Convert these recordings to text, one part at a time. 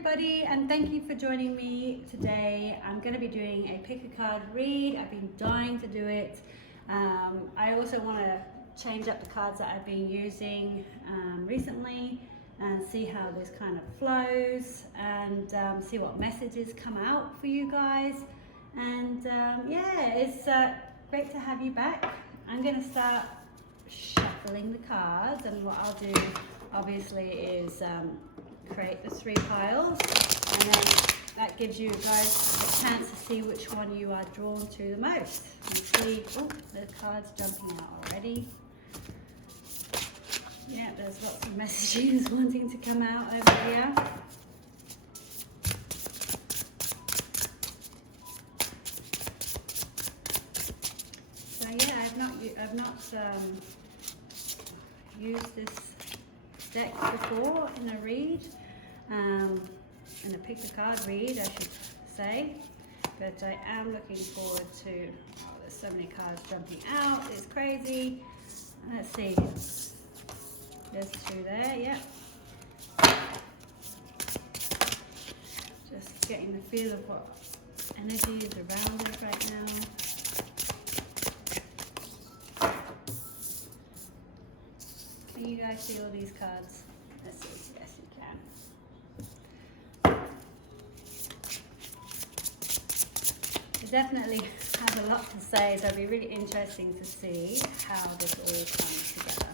everybody, and thank you for joining me today. I'm going to be doing a pick a card read. I've been dying to do it. I also want to change up the cards that I've been using recently and see how this kind of flows and see what messages come out for you guys. And yeah, it's great to have you back. I'm going to start shuffling the cards, and what I'll do obviously is create the 3 piles, and then that gives you guys a chance to see which one you are drawn to the most. You see, oh, the card's jumping out already. Yeah, there's lots of messages wanting to come out over here. So yeah, I've not used this deck before in a read, in a pick a card read I should say, but I am looking forward to, oh, there's so many cards jumping out, it's crazy. Let's see, there's 2 there, yeah. Just getting the feel of what energy is around us right now. Can you guys see all these cards? Let's see, yes you can. It definitely has a lot to say, so it'll be really interesting to see how this all comes together.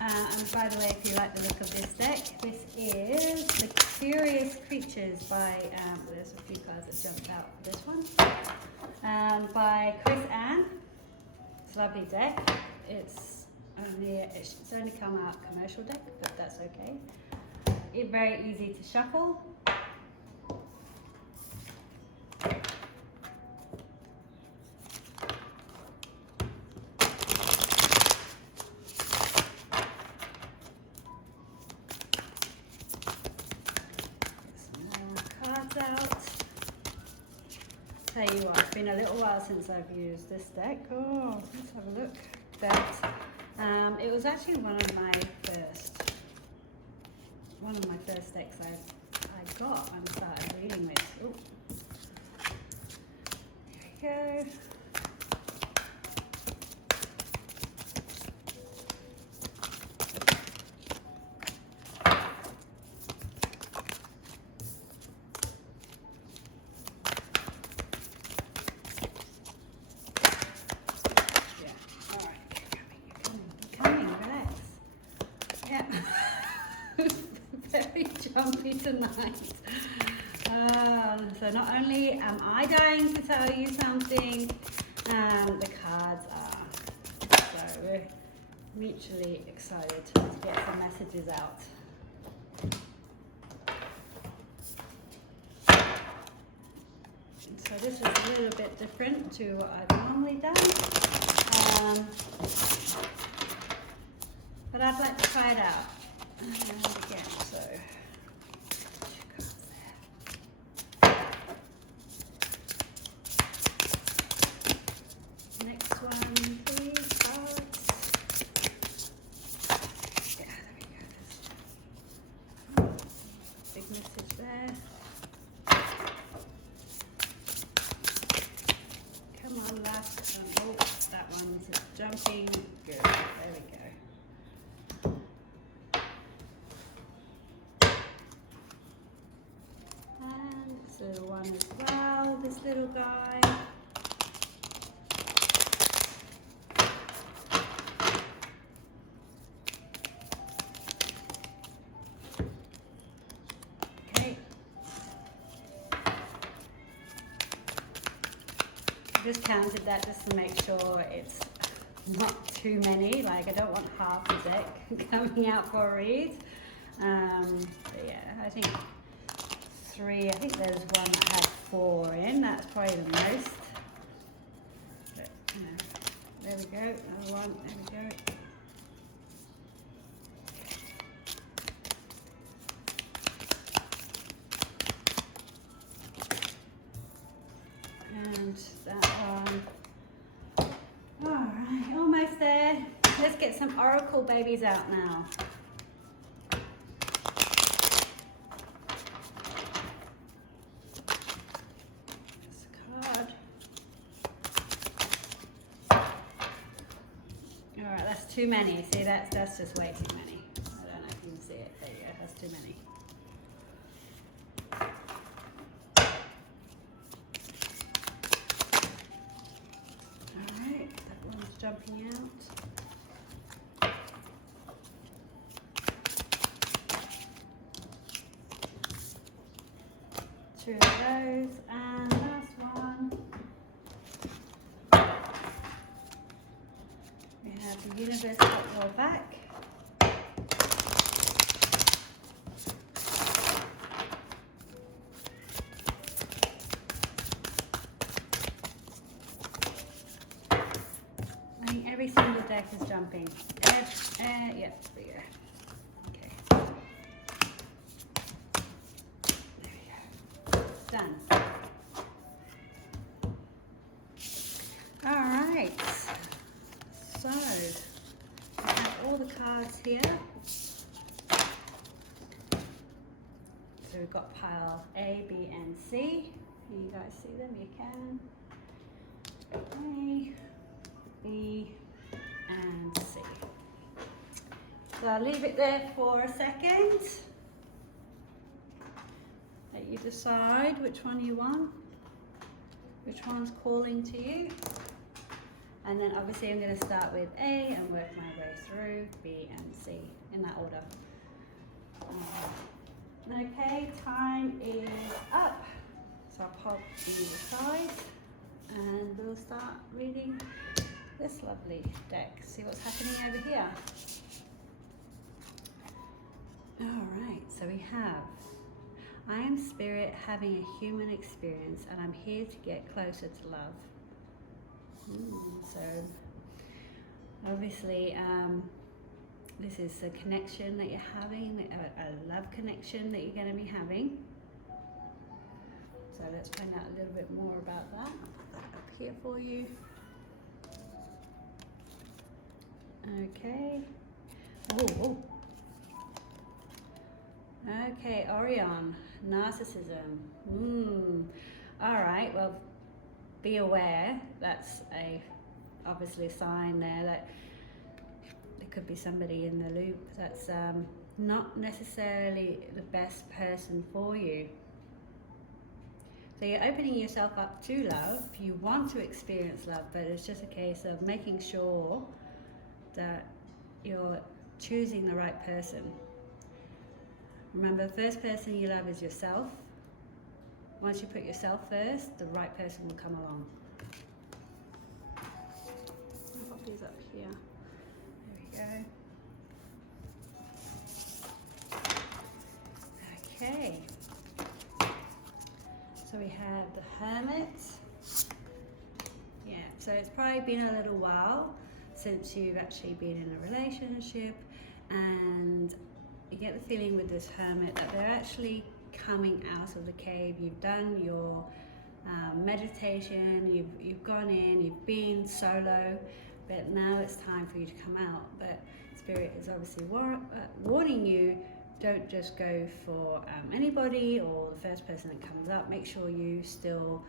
And by the way, if you like the look of this deck, this is The Curious Creatures by, there's a few cards that jumped out for this one, by Chris Ann. It's a lovely deck. It's only come out commercial deck, but that's okay. It's very easy to shuffle. Out. Tell you what, it's been a little while since I've used this deck. Oh, let's have a look. But it was actually one of my first decks I got and started reading with. Ooh. Here we go. Very jumpy tonight. So not only am I dying to tell you something, the cards are. So we're mutually excited to get some messages out. So this is a little bit different to what I've normally done. But I'd like to try it out. And again, so 2 cards there. Next one, please, cards. Yeah, there we go. Big message there. Come on, last one. Oh, that one's jumping. Good. There we go. So one as well, this little guy. Okay. Just counted that just to make sure it's not too many. Like, I don't want half the deck coming out for a read. But yeah, I think 3, I think there's one that had 4 in, that's probably the most. But, you know, there we go, another one, there we go. And that one. Alright. almost there. Let's get some oracle babies out now. This card. All right, that's too many. See, that's just way too many. I don't know if you can see it. There you go. That's too many. All right, that one's jumping out. Two of those, and last one. We have the universe got your back. I think every single deck is jumping. Yes, there we go. Okay. There we go. Done. All right. So, I have all the cards here. So we've got pile A, B, and C. Can you guys see them? You can. A, B, and C. So I'll leave it there for a second. Let you decide which one you want, which one's calling to you. And then obviously I'm going to start with A and work my way through B and C in that order. Okay, time is up. So I'll pop these aside and we'll start reading this lovely deck. See what's happening over here. All right, so we have, I am spirit having a human experience and I'm here to get closer to love. So obviously this is a connection that you're having, a love connection that you're going to be having. So let's find out a little bit more about that. I'll put that up here for you. Okay. Oh. Okay, Orion, narcissism. All right, well, be aware. That's obviously a sign there that there could be somebody in the loop that's not necessarily the best person for you. So you're opening yourself up to love. You want to experience love, but it's just a case of making sure that you're choosing the right person. Remember, the first person you love is yourself. Once you put yourself first, the right person will come along. I'll pop these up here. There we go. Okay. So we have the Hermit. Yeah, so it's probably been a little while since you've actually been in a relationship, and you get the feeling with this Hermit that they're actually coming out of the cave. You've done your meditation, you've gone in, you've been solo, but now it's time for you to come out. But Spirit is obviously warning you, don't just go for anybody or the first person that comes up. Make sure you still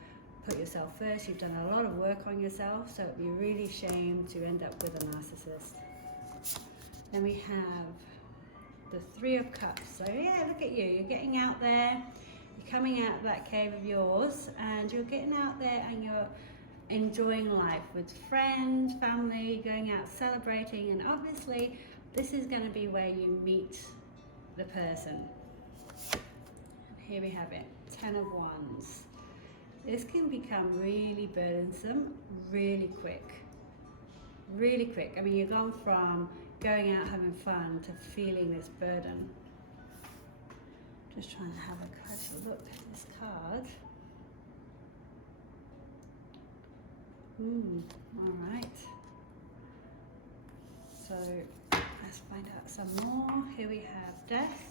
put yourself first. You've done a lot of work on yourself, so it'd be really shame to end up with a narcissist. Then we have the Three of Cups. So yeah, look at you. You're getting out there. You're coming out of that cave of yours, and you're getting out there and you're enjoying life with friends, family, going out celebrating, and obviously this is going to be where you meet the person. Here we have it, 10 of Wands. This can become really burdensome really quick. Really quick. I mean, you've gone from going out having fun to feeling this burden. Just trying to have a closer look at this card. All right. So let's find out some more. Here we have Death.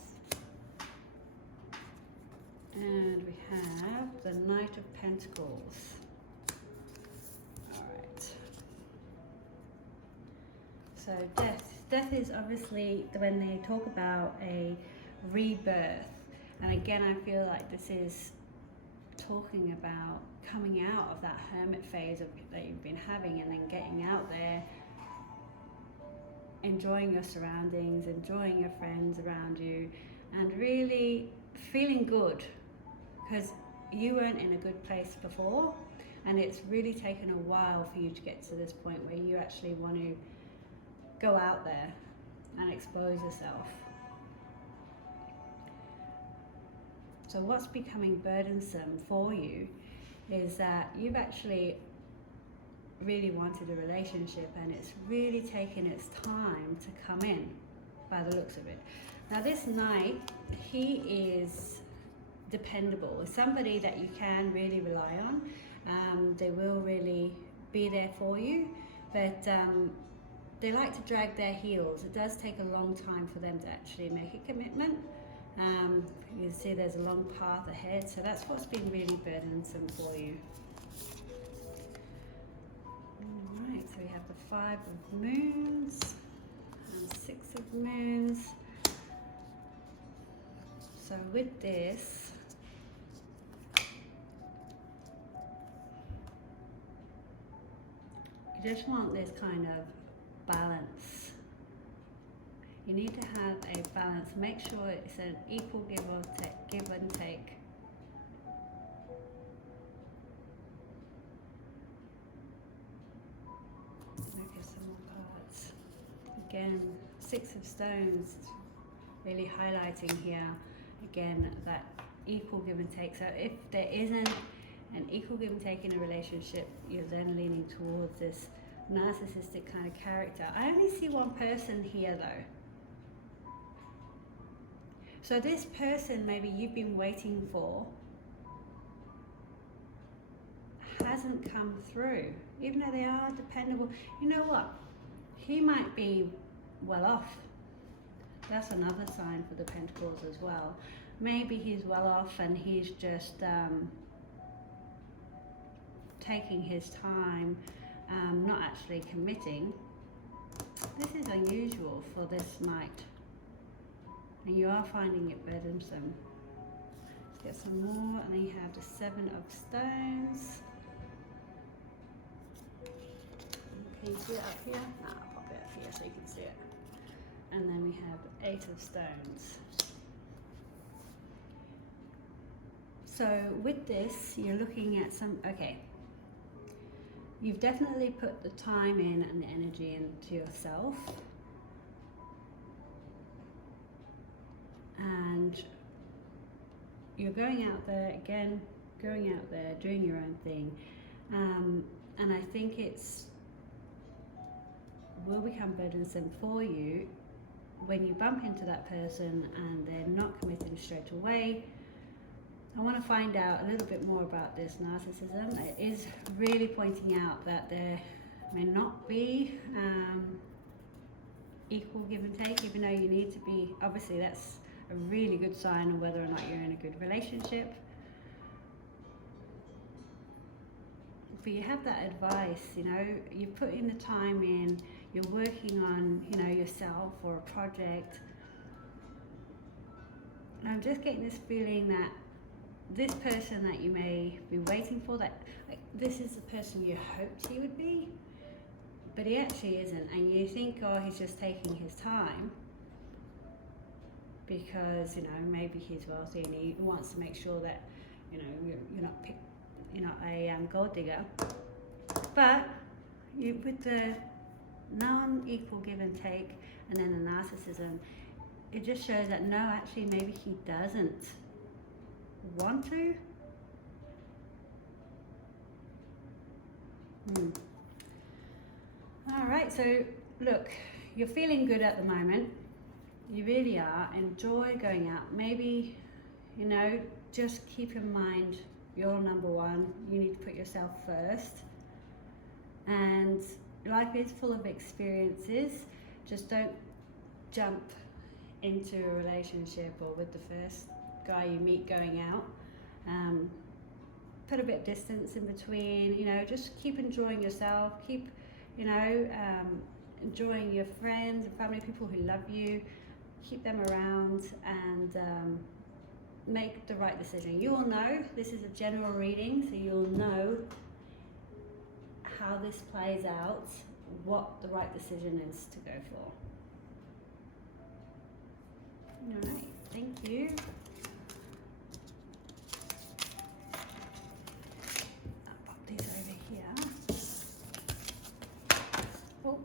And we have the Knight of Pentacles. All right. So death is obviously when they talk about a rebirth. And again, I feel like this is talking about coming out of that hermit phase that you've been having, and then getting out there, enjoying your surroundings, enjoying your friends around you, and really feeling good, because you weren't in a good place before, and it's really taken a while for you to get to this point where you actually want to go out there and expose yourself. So what's becoming burdensome for you is that you've actually really wanted a relationship, and it's really taken its time to come in by the looks of it. Now this knight, he is dependable, somebody that you can really rely on. They will really be there for you, but they like to drag their heels. It does take a long time for them to actually make a commitment. You can see there's a long path ahead, so that's what's been really burdensome for you. Alright, so we have the 5 of moons and 6 of moons. So with this, you just want this kind of balance. You need to have a balance. Make sure it's an equal give and take. Look at some more cards. Again, 6 of stones, really highlighting here, again, that equal give and take. So if there isn't an equal give and take in a relationship, you're then leaning towards this narcissistic kind of character. I only see one person here though. So this person maybe you've been waiting for hasn't come through, even though they are dependable. You know what? He might be well off. That's another sign for the Pentacles as well. Maybe he's well off and he's just taking his time, not actually committing. This is unusual for this knight, and you are finding it burdensome. Let's get some more, and then you have the 7 of stones. Can you see it up here? No, I'll pop it up here so you can see it. And then we have 8 of stones. So with this, you're looking at you've definitely put the time in and the energy into yourself. And you're going out there, again, doing your own thing. And I think will become burdensome for you when you bump into that person and they're not committing straight away. I want to find out a little bit more about this narcissism. It is really pointing out that there may not be equal give and take, even though you need to be, obviously that's a really good sign of whether or not you're in a good relationship. But you have that advice, you put in the time in, you're working on, yourself or a project. And I'm just getting this feeling that this person that you may be waiting for, this is the person you hoped he would be, but he actually isn't. And you think, oh, he's just taking his time because, maybe he's wealthy and he wants to make sure that, you're not a gold digger. But with the non-equal give and take and then the narcissism, it just shows that no, actually maybe he doesn't want to. All right, so look, you're feeling good at the moment. You really are. Enjoy going out. Maybe, just keep in mind you're number one. You need to put yourself first. And life is full of experiences. Just don't jump into a relationship or with the first guy you meet going out. Put a bit of distance in between, just keep enjoying yourself, keep, enjoying your friends and family, people who love you. Keep them around and make the right decision. You will know, this is a general reading, so you'll know how this plays out, what the right decision is to go for. All right, thank you. I'll pop these over here. Oh.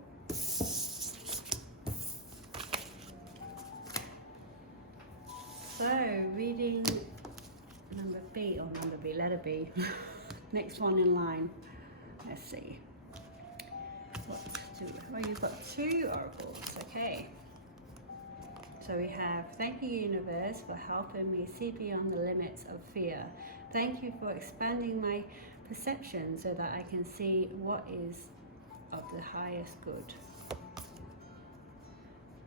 So, reading number B, or number B, letter B. Next one in line. Let's see. Well, you've got 2 oracles, okay. So we have, thank you, universe, for helping me see beyond the limits of fear. Thank you for expanding my perception so that I can see what is of the highest good.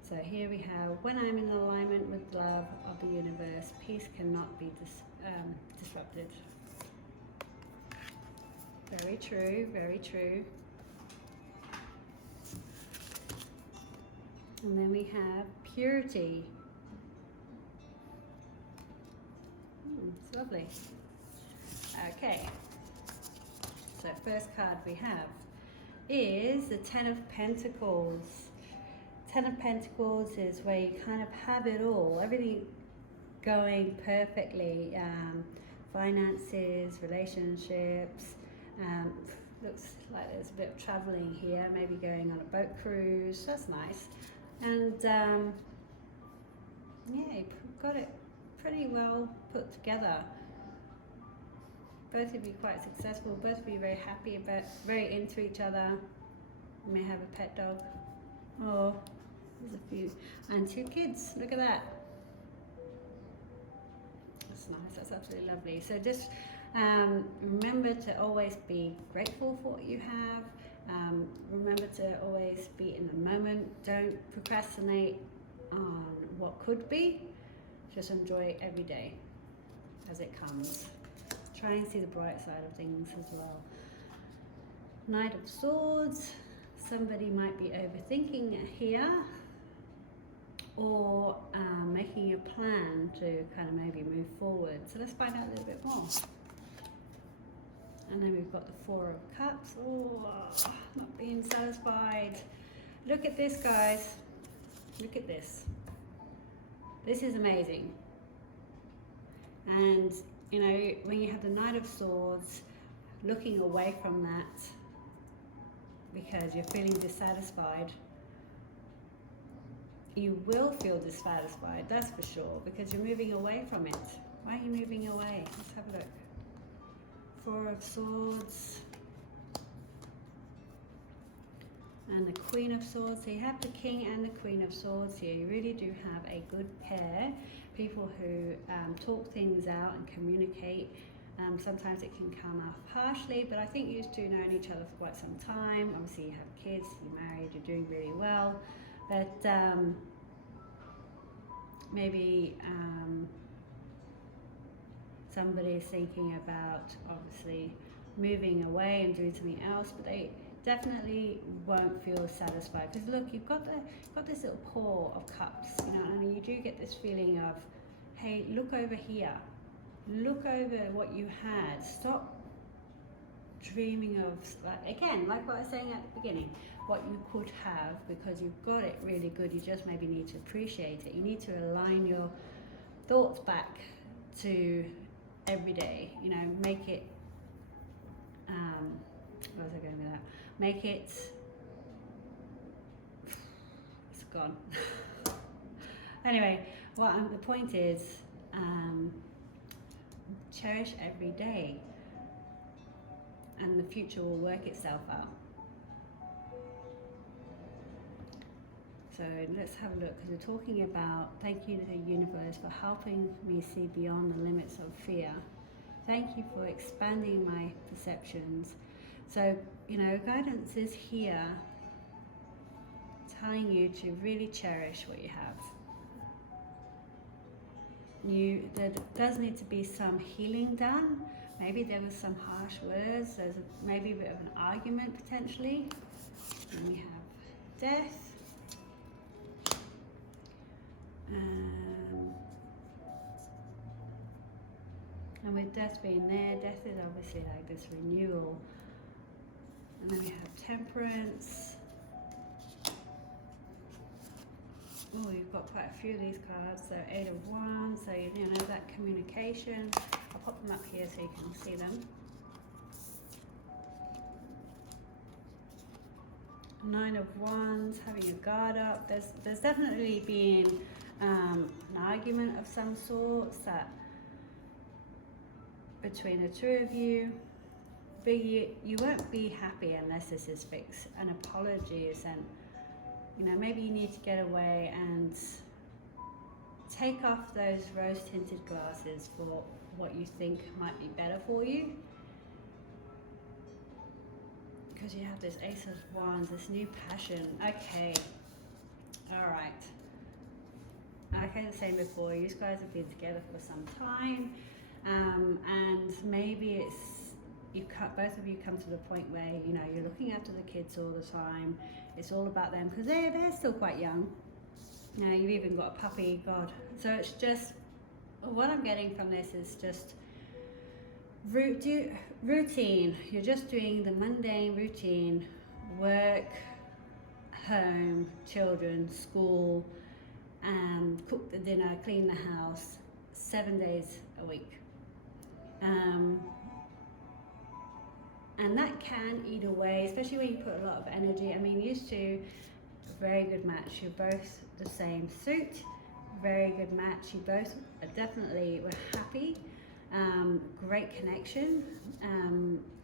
So here we have, when I'm in alignment with love of the universe, peace cannot be disrupted. Very true, very true. And then we have purity. It's lovely. Okay. So first card we have is the Ten of Pentacles. Ten of Pentacles is where you kind of have it all, everything going perfectly. Finances, relationships. Looks like there's a bit of traveling here, maybe going on a boat cruise. That's nice. And yeah, you've got it pretty well put together. Both of you quite successful, both of you very happy, about, very into each other. You may have a pet dog. Oh, there's a few. And 2 kids, look at that. That's nice, that's absolutely lovely. So just remember to always be grateful for what you have. Remember to always be in the moment. Don't procrastinate on what could be. Just enjoy every day as it comes. Try and see the bright side of things as well. Knight of Swords. Somebody might be overthinking it here, or making a plan to kind of maybe move forward. So let's find out a little bit more. And then we've got the 4 of Cups. Oh, not being satisfied. Look at this, guys. Look at this. This is amazing. And, you know, when you have the Knight of Swords, looking away from that because you're feeling dissatisfied, you will feel dissatisfied, that's for sure, because you're moving away from it. Why are you moving away? Let's have a look. 4 of Swords and the Queen of Swords. So you have the King and the Queen of Swords here. You really do have a good pair. People who talk things out and communicate. Sometimes it can come off harshly, but I think you two known each other for quite some time. Obviously you have kids, you're married, you're doing really well. But maybe somebody is thinking about obviously moving away and doing something else, but they definitely won't feel satisfied. Because look, you've got this little Paw of Cups, you know, and you do get this feeling of, hey, look over here, look over what you had. Stop dreaming of, again, like what I was saying at the beginning, what you could have, because you've got it really good. You just maybe need to appreciate it. You need to align your thoughts back to every day, you know, make it, where was I going with that? Make it, it's gone. Anyway, the point is, cherish every day, and the future will work itself out. So let's have a look, because we're talking about, thank you to the universe for helping me see beyond the limits of fear. Thank you for expanding my perceptions. So, you know, guidance is here telling you to really cherish what you have. There does need to be some healing done. Maybe there was some harsh words, there's maybe a bit of an argument potentially. And we have Death. And with death being there, death is obviously like this renewal. And then we have temperance. Oh, you've got quite a few of these cards. So 8 of Wands, so you know that communication. I'll pop them up here so you can see them. 9 of Wands, having your guard up. There's definitely been an argument of some sorts that between the two of you, but you won't be happy unless this is fixed. And apologies, and you know, maybe you need to get away and take off those rose tinted glasses for what you think might be better for you, because you have this Ace of Wands, this new passion. Okay, all right, like I was saying before, you guys have been together for some time. And maybe both of you come to the point where, you know, you're looking after the kids all the time. It's all about them because they're still quite young. You know, you've even got a puppy, God. So it's just, what I'm getting from this is just routine. You're just doing the mundane routine, work, home, children, school, cook the dinner, clean the house, 7 days a week. And that can eat away, especially when you put a lot of energy. I mean, used to, a very good match. You're both the same suit, very good match. You both definitely were happy, great connection.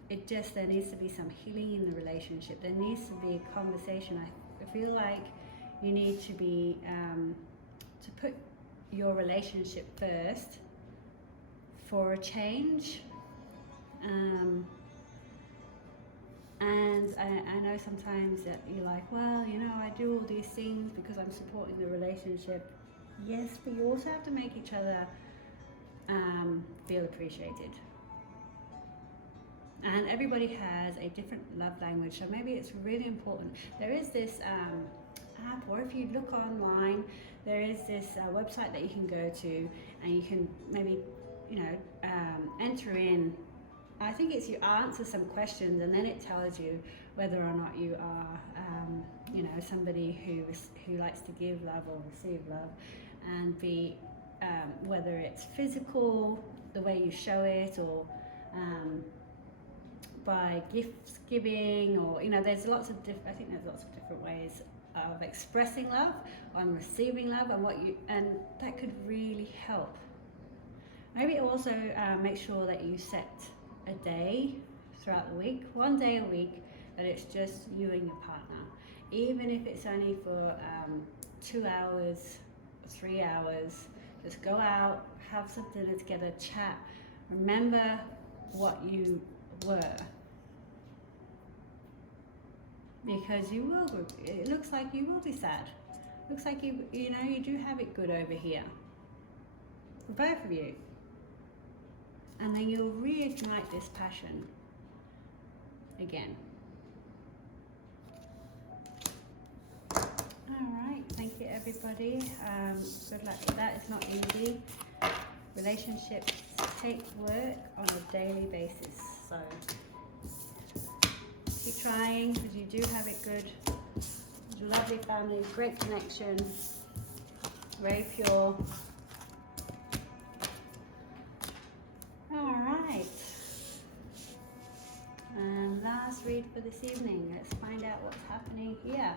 There needs to be some healing in the relationship. There needs to be a conversation. I feel like you need to be, to put your relationship first for a change. And I know sometimes that you're like, well, you know, I do all these things because I'm supporting the relationship. Yes, but you also have to make each other feel appreciated. And everybody has a different love language, so maybe it's really important. There is this app, or if you look online, there is this website that you can go to, and you can maybe, you know, enter in, I think it's, you answer some questions, and then it tells you whether or not you are, you know, somebody who likes to give love or receive love, and whether it's physical, the way you show it, or by gifts giving, or, you know, there's lots of I think there's lots of different ways of expressing love, on receiving love, and that could really help. Maybe also make sure that you set a day throughout the week, 1 day a week, that it's just you and your partner. Even if it's only for 2 hours, 3 hours, just go out, have some dinner together, chat, remember what you were. Because you will, it looks like you will be sad. Looks like you know, you do have it good over here, for both of you. And then you'll reignite this passion again. All right, thank you everybody. Good luck with that. It's not easy. Relationships take work on a daily basis, so keep trying, because you do have it good. Lovely family, great connection, very pure. All right, and last read for this evening. Let's find out what's happening here.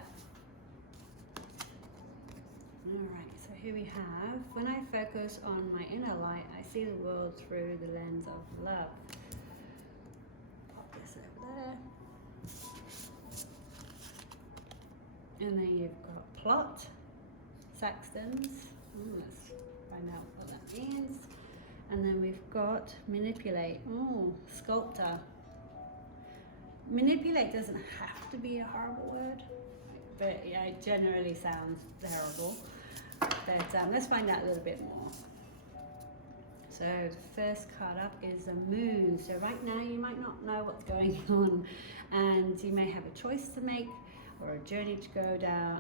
All right, so here we have, when I focus on my inner light, I see the world through the lens of love. Pop this over there. And then you've got plot, Saxtons. Let's find out what that means. And then we've got manipulate. Sculptor. Manipulate doesn't have to be a horrible word, but yeah, it generally sounds terrible. But let's find out a little bit more. So the first card up is the moon. So right now you might not know what's going on, and you may have a choice to make, or a journey to go down,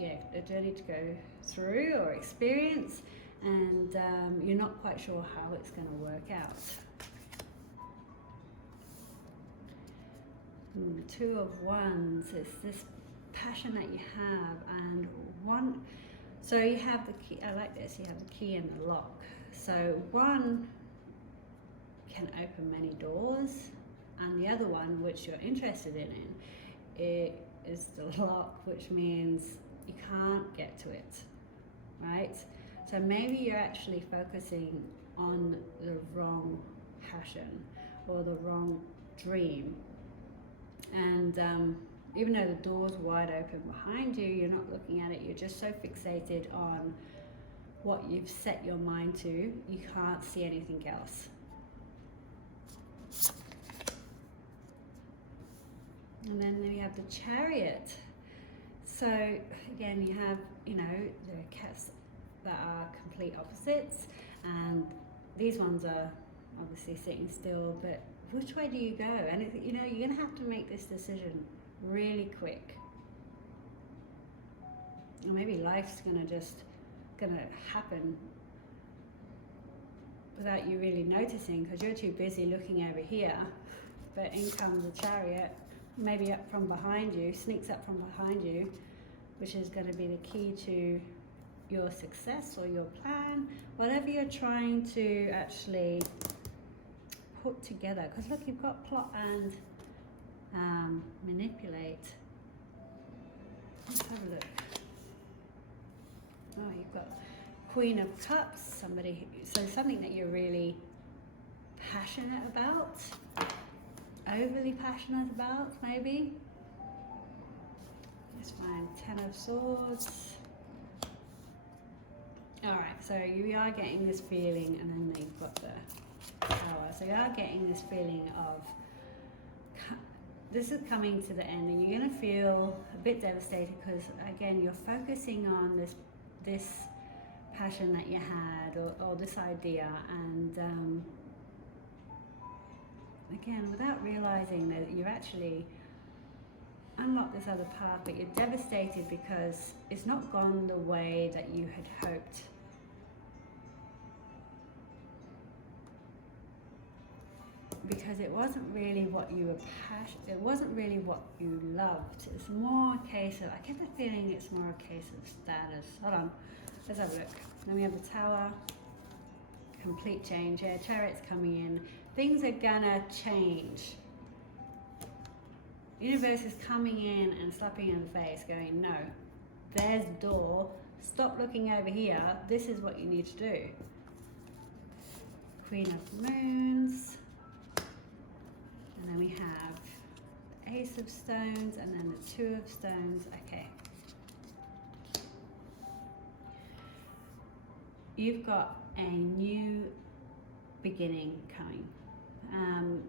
a journey to go through or experience, and you're not quite sure how it's going to work out. Two of Wands is this passion that you have, and one, so you have the key. I like this, you have the key and the lock. So one can open many doors, and the other one, which you're interested in, it is the lock, which means you can't get to it, right? So maybe you're actually focusing on the wrong passion or the wrong dream, and even though the door's wide open behind you, you're not looking at it. You're just so fixated on what you've set your mind to, you can't see anything else. And then you have the Chariot. So again, you have, the cats that are complete opposites, and these ones are obviously sitting still, but which way do you go? And you're gonna have to make this decision really quick. Or maybe life's gonna happen without you really noticing, because you're too busy looking over here, but in comes the Chariot, maybe up from behind you, sneaks up from behind you, which is going to be the key to your success or your plan, whatever you're trying to actually put together. Because look, you've got plot and manipulate. Let's have a look. Oh, you've got Queen of Cups, something that you're really passionate about, overly passionate about, maybe. Let's find Ten of Swords. Alright, so you are getting this feeling, and then you've got the Tower. So you are getting this feeling of, this is coming to the end, and you're going to feel a bit devastated because, again, you're focusing on this passion that you had, or this idea, and again, without realizing that you're actually unlocked this other path, but you're devastated because it's not gone the way that you had hoped. Because it wasn't really what you were it wasn't really what you loved. It's more a case of, I get the feeling it's more a case of status. Hold on, let's have a look. Then we have the Tower, complete change here, Chariot's coming in. Things are gonna change. Universe is coming in and slapping you in the face, going, no, there's the door, stop looking over here, this is what you need to do. Queen of Moons, and then we have the Ace of Stones, and then the Two of Stones. Okay. You've got a new beginning coming.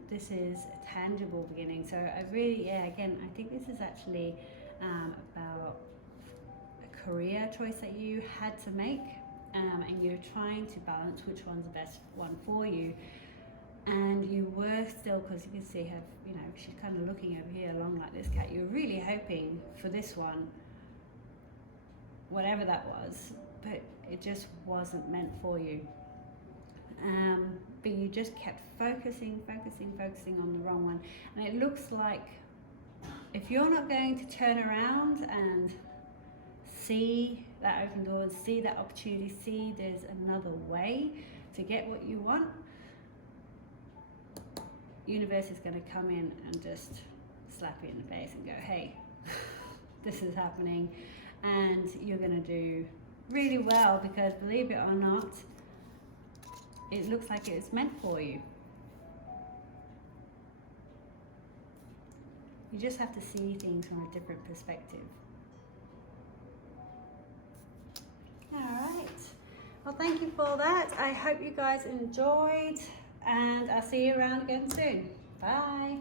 This is a tangible beginning. So I really, again, I think this is actually about a career choice that you had to make, and you're trying to balance which one's the best one for you. And you were still, because you can see her, she's kind of looking over here along like this cat. You're really hoping for this one, whatever that was, but it just wasn't meant for you. But you just kept focusing on the wrong one. And it looks like if you're not going to turn around and see that open door, see that opportunity, see there's another way to get what you want, universe is going to come in and just slap you in the face and go, hey, this is happening, and you're going to do really well, because believe it or not, it looks like it's meant for you. You just have to see things from a different perspective. All right. Well, thank you for that. I hope you guys enjoyed, and I'll see you around again soon. Bye.